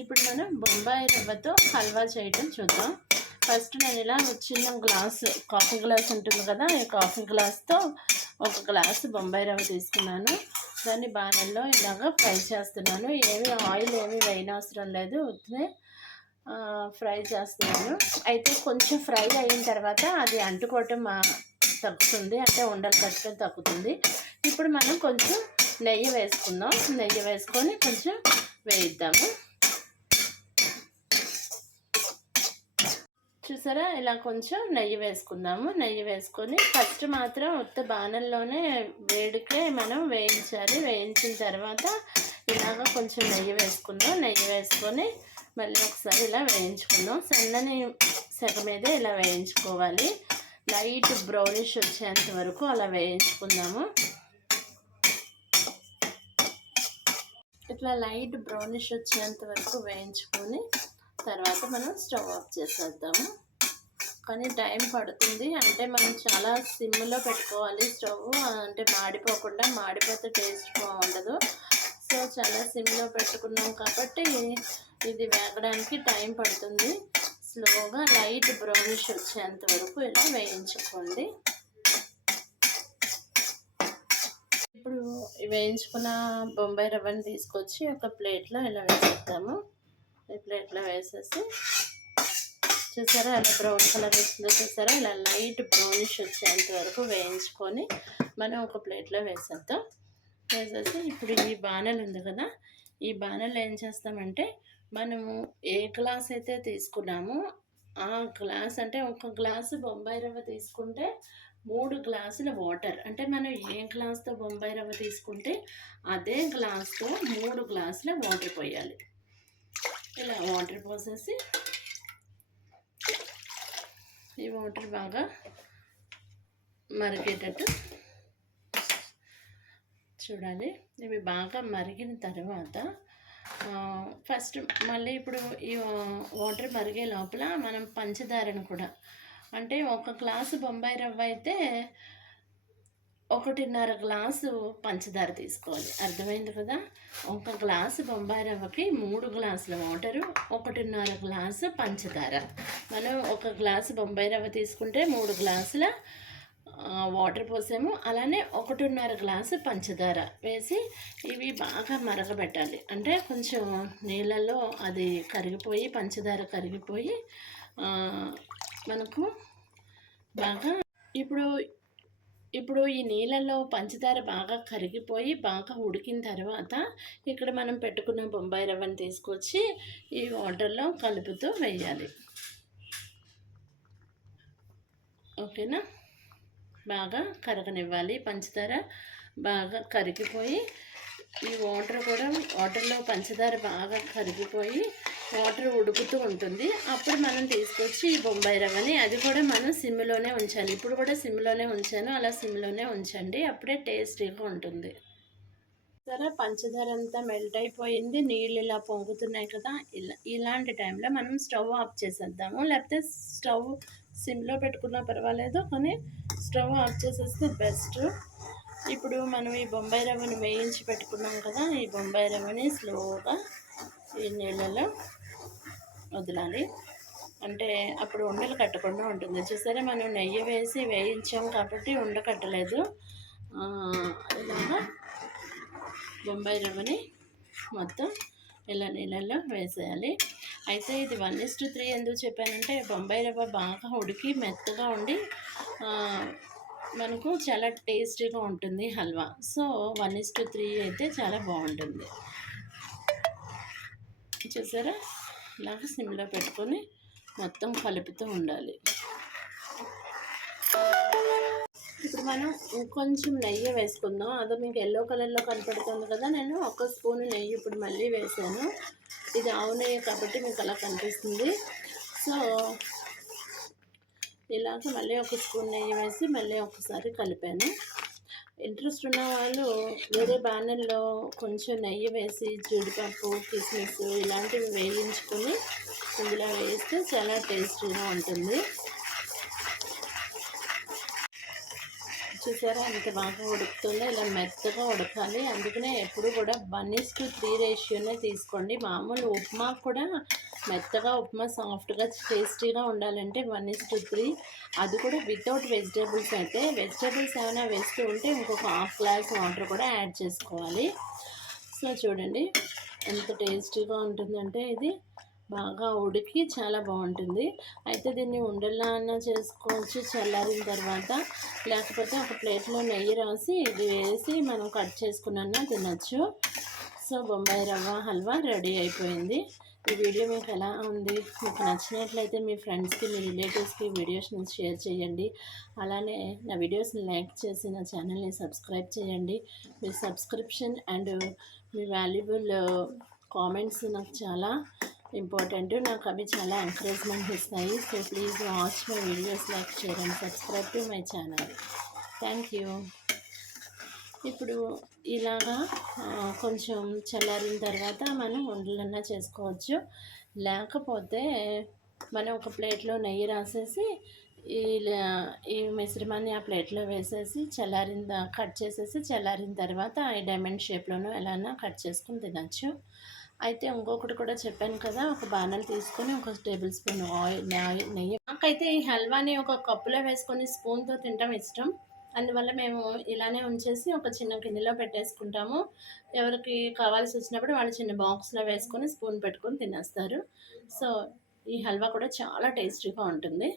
ఇప్పుడు మనం బొంబాయి రవ్వతో హల్వా చేయటం చూద్దాం. ఫస్ట్ నేను ఇలా చిన్న గ్లాస్ కాఫీ గ్లాస్ ఉంటుంది కదా ఈ కాఫీ గ్లాస్తో ఒక గ్లాస్ బొంబాయి రవ్వ తీసుకున్నాను. దాన్ని బాణల్లో ఇలాగా ఫ్రై చేస్తున్నాను. ఏమి ఆయిల్ ఏమి వేయనవసరం లేదు ఉత్తినే ఫ్రై చేస్తున్నాను. అయితే కొంచెం ఫ్రై అయిన తర్వాత అది అంటుకోవటం తగ్గుతుంది. అంటే ఉండలు కట్టడం తగ్గుతుంది. ఇప్పుడు మనం కొంచెం నెయ్యి వేసుకుందాం. నెయ్యి వేసుకొని కొంచెం వేయిద్దాము చూసారా? ఇలా కొంచెం నెయ్యి వేసుకుందాము నెయ్యి వేసుకొని ఫస్ట్ మాత్రం ఉత్త బాణల్లోనే వేడికే మనం వేయించాలి. వేయించిన తర్వాత ఇలాగ కొంచెం నెయ్యి వేసుకుందాం. నెయ్యి వేసుకొని మళ్ళీ ఒకసారి ఇలా వేయించుకుందాం. సన్నని సెగ మీద ఇలా వేయించుకోవాలి. లైట్ బ్రౌనిష్ వచ్చేంత వరకు అలా వేయించుకుందాము. ఇట్లా లైట్ బ్రౌనిష్ వచ్చేంత వరకు వేయించుకొని తర్వాత మనం స్టవ్ ఆఫ్ చేసేద్దాము. కానీ టైం పడుతుంది. అంటే మనం చాలా సిమ్లో పెట్టుకోవాలి స్టవ్. అంటే మాడిపోకుండా మాడిపోతే టేస్ట్ బాగుండదు. సో చాలా సిమ్లో పెట్టుకున్నాం కాబట్టి ఇది వేగడానికి టైం పడుతుంది. స్లోగా లైట్ బ్రౌనిష్ వచ్చేంత వరకు ఇలా వేయించుకోండి. ఇప్పుడు వేయించుకున్న బొంబాయి రవ్వని తీసుకొచ్చి ఒక ప్లేట్లో ఇలా వేసేద్దాము. ఈ ప్లేట్లో వేసేసి చూసారా ఇలా బ్రౌన్ కలర్ వచ్చిందో చూసారా? ఇలా లైట్ బ్రౌనిష్ వచ్చేంత వరకు వేయించుకొని మనం ఒక ప్లేట్లో వేసేద్దాం. వేసేసి ఇప్పుడు ఈ బాణలు ఉంది కదా ఈ బాణలు ఏం చేస్తామంటే మనము ఏ గ్లాస్ అయితే తీసుకున్నామో గ్లాస్ అంటే ఒక గ్లాసు బొంబాయి రవ్వ తీసుకుంటే మూడు గ్లాసుల వాటర్. అంటే మనం ఏ గ్లాస్తో బొంబాయి రవ్వ తీసుకుంటే అదే గ్లాస్తో మూడు గ్లాసుల వాటర్ పోయాలి. ఇలా వాటర్ పోసేసి ఈ వాటర్ బాగా మరిగేటట్టు చూడాలి. ఇవి బాగా మరిగిన తర్వాత ఫస్ట్ మళ్ళీ ఇప్పుడు ఈ వాటర్ మరిగే లోపల మనం పంచదారను కూడా. అంటే ఒక గ్లాసు బొంబాయి రవ్వ అయితే ఒకటిన్నర గ్లాసు పంచదార తీసుకోవాలి. అర్థమైంది కదా? ఒక గ్లాసు బొంబాయి రవ్వకి మూడు గ్లాసుల వాటరు ఒకటిన్నర గ్లాసు పంచదార. మనం ఒక గ్లాసు బొంబాయి రవ్వ తీసుకుంటే మూడు గ్లాసుల వాటర్ పోసాము. అలానే ఒకటిన్నర గ్లాసు పంచదార వేసి ఇవి బాగా మరగబెట్టాలి. అంటే కొంచెం నీళ్ళల్లో అది కరిగిపోయి పంచదార కరిగిపోయి మనకు బాగా ఇప్పుడు ఇప్పుడు ఈ నీళ్ళల్లో పంచదార బాగా కరిగిపోయి బాగా ఉడికిన తర్వాత ఇక్కడ మనం పెట్టుకున్న బొంబాయి రవ్వని తీసుకొచ్చి ఈ వాటర్లో కలుపుతూ వేయాలి. ఓకేనా? బాగా కరగనివ్వాలి పంచదార బాగా కరిగిపోయి ఈ వాటర్ కూడా వాటర్లో పంచదార బాగా కరిగిపోయి వాటర్ ఉడుకుతూ ఉంటుంది. అప్పుడు మనం తీసుకొచ్చి ఈ బొంబాయి రవ్వని అది కూడా మనం సిమ్లోనే ఉంచాలి. ఇప్పుడు కూడా సిమ్లోనే ఉంచాను అలా సిమ్లోనే ఉంచండి అప్పుడే టేస్టీగా ఉంటుంది. సరే పంచదార అంతా మెల్ట్ అయిపోయింది నీళ్ళు ఇలా పొంగుతున్నాయి కదా ఇలా ఇలాంటి టైంలో మనం స్టవ్ ఆఫ్ చేసేద్దాము. లేకపోతే స్టవ్ సిమ్లో పెట్టుకున్నా పర్వాలేదు కానీ స్టవ్ ఆఫ్ చేసేస్తే బెస్ట్. ఇప్పుడు మనం ఈ బొంబాయి రవ్వని వేయించి పెట్టుకున్నాం కదా ఈ బొంబాయి రవ్వని స్లోగా ఈ నీళ్ళలో వదలాలి. అంటే అప్పుడు ఉండలు కట్టకుండా ఉంటుంది. చూసారా మనం నెయ్యి వేసి వేయించాం కాబట్టి ఉండ కట్టలేదు. ఇలాగా బొంబాయి రవ్వని మొత్తం ఇలా నీళ్ళల్లో వేసేయాలి. అయితే ఇది వన్ ఇస్ టు త్రీ ఎందుకు చెప్పానంటే బొంబాయి రవ్వ బాగా ఉడికి మెత్తగా ఉండి మనకు చాలా టేస్టీగా ఉంటుంది halwa. So one is to three అయితే చాలా బాగుంటుంది. చూసారా? ఇలా సిమ్లో పెట్టుకొని మొత్తం కలుపుతూ ఉండాలి. ఇప్పుడు మనం ఇంకొంచెం నెయ్యి వేసుకుందాం. అదో మీకు ఎల్లో కలర్లో కనపడుతుంది కదా నేను ఒక స్పూన్ నెయ్యి ఇప్పుడు మళ్ళీ వేసాను ఇది ఆవు నెయ్యి కాబట్టి మీకు అలా కనిపిస్తుంది. సో ఇలాగ మళ్ళీ ఒక స్పూన్ నెయ్యి వేసి మళ్ళీ ఒకసారి కలిపాను. ఇంట్రెస్ట్ ఉన్న వాళ్ళు వేరే బ్యానర్లో కొంచెం నెయ్యి వేసి జీడిపప్పు కిస్మిస్ ఇలాంటివి వేయించుకొని ఇందులో వేస్తే చాలా టేస్టీగా ఉంటుంది. చూసారా? అంత బాగా ఉడుకుతుందో ఇలా మెత్తగా ఉడకాలి. అందుకనే ఎప్పుడు కూడా వన్ ఇస్ టు త్రీ రేషియోనే తీసుకోండి. మామూలు ఉప్మా కూడా మెత్తగా ఉప్మా సాఫ్ట్గా టేస్టీగా ఉండాలంటే వన్ ఇస్ టు త్రీ. అది కూడా వితౌట్ వెజిటేబుల్స్ అయితే. వెజిటేబుల్స్ ఏమైనా వేస్తూ ఉంటే ఇంకొక హాఫ్ గ్లాస్ వాటర్ కూడా యాడ్ చేసుకోవాలి. సో చూడండి ఎంత టేస్టీగా ఉంటుందంటే ఇది. బాగా ఉడికి చాలా బాగుంటుంది. అయితే దీన్ని ఉండల్లా అన్న చేసుకోవచ్చు చల్లారిన తర్వాత. లేకపోతే ఒక ప్లేట్లో నెయ్యి రాసి ఇది వేసి మనం కట్ చేసుకున్న తినచ్చు. సో బొంబాయి రవ్వ హల్వా రెడీ అయిపోయింది. ఈ వీడియో మీకు ఎలా ఉంది? మీకు నచ్చినట్లయితే మీ ఫ్రెండ్స్కి మీ రిలేటివ్స్కి వీడియోస్ని షేర్ చేయండి. అలానే నా వీడియోస్ని లైక్ చేసి నా ఛానల్ని సబ్స్క్రైబ్ చేయండి. మీ సబ్స్క్రిప్షన్ అండ్ మీ వాల్యుబుల్ కామెంట్స్ నాకు చాలా ఇంపార్టెంట్. నాకు అవి చాలా ఎంకరేజ్మెంట్ ఇస్తాయి. So please watch my videos like share and subscribe to my channel thank you ఇప్పుడు ఇలాగా కొంచెం చల్లారిన తర్వాత మనం వంటలన్నా చేసుకోవచ్చు. లేకపోతే మనం ఒక ప్లేట్లో నెయ్యి రాసేసి ఈ ఈ మిశ్రమాన్ని ఆ ప్లేట్లో వేసేసి చల్లారిన కట్ చేసేసి చల్లారిన తర్వాత ఈ డైమండ్ షేప్లోనూ ఎలానా కట్ చేసుకుని తినచ్చు. అయితే ఇంకొకటి కూడా చెప్పాను కదా ఒక బాణలు తీసుకొని ఒక టేబుల్ స్పూన్ ఆయిల్ నెయ్యి నెయ్యి. నాకైతే ఈ హల్వాని ఒక కప్పులో వేసుకొని స్పూన్తో తినడం ఇష్టం. అందువల్ల మేము ఇలానే ఉంచేసి ఒక చిన్న గిన్నెలో పెట్టేసుకుంటాము. ఎవరికి కావాల్సి వచ్చినప్పుడు వాళ్ళు చిన్న బాక్స్లో వేసుకొని స్పూన్ పెట్టుకొని తినేస్తారు. సో ఈ హల్వా కూడా చాలా టేస్టీగా ఉంటుంది.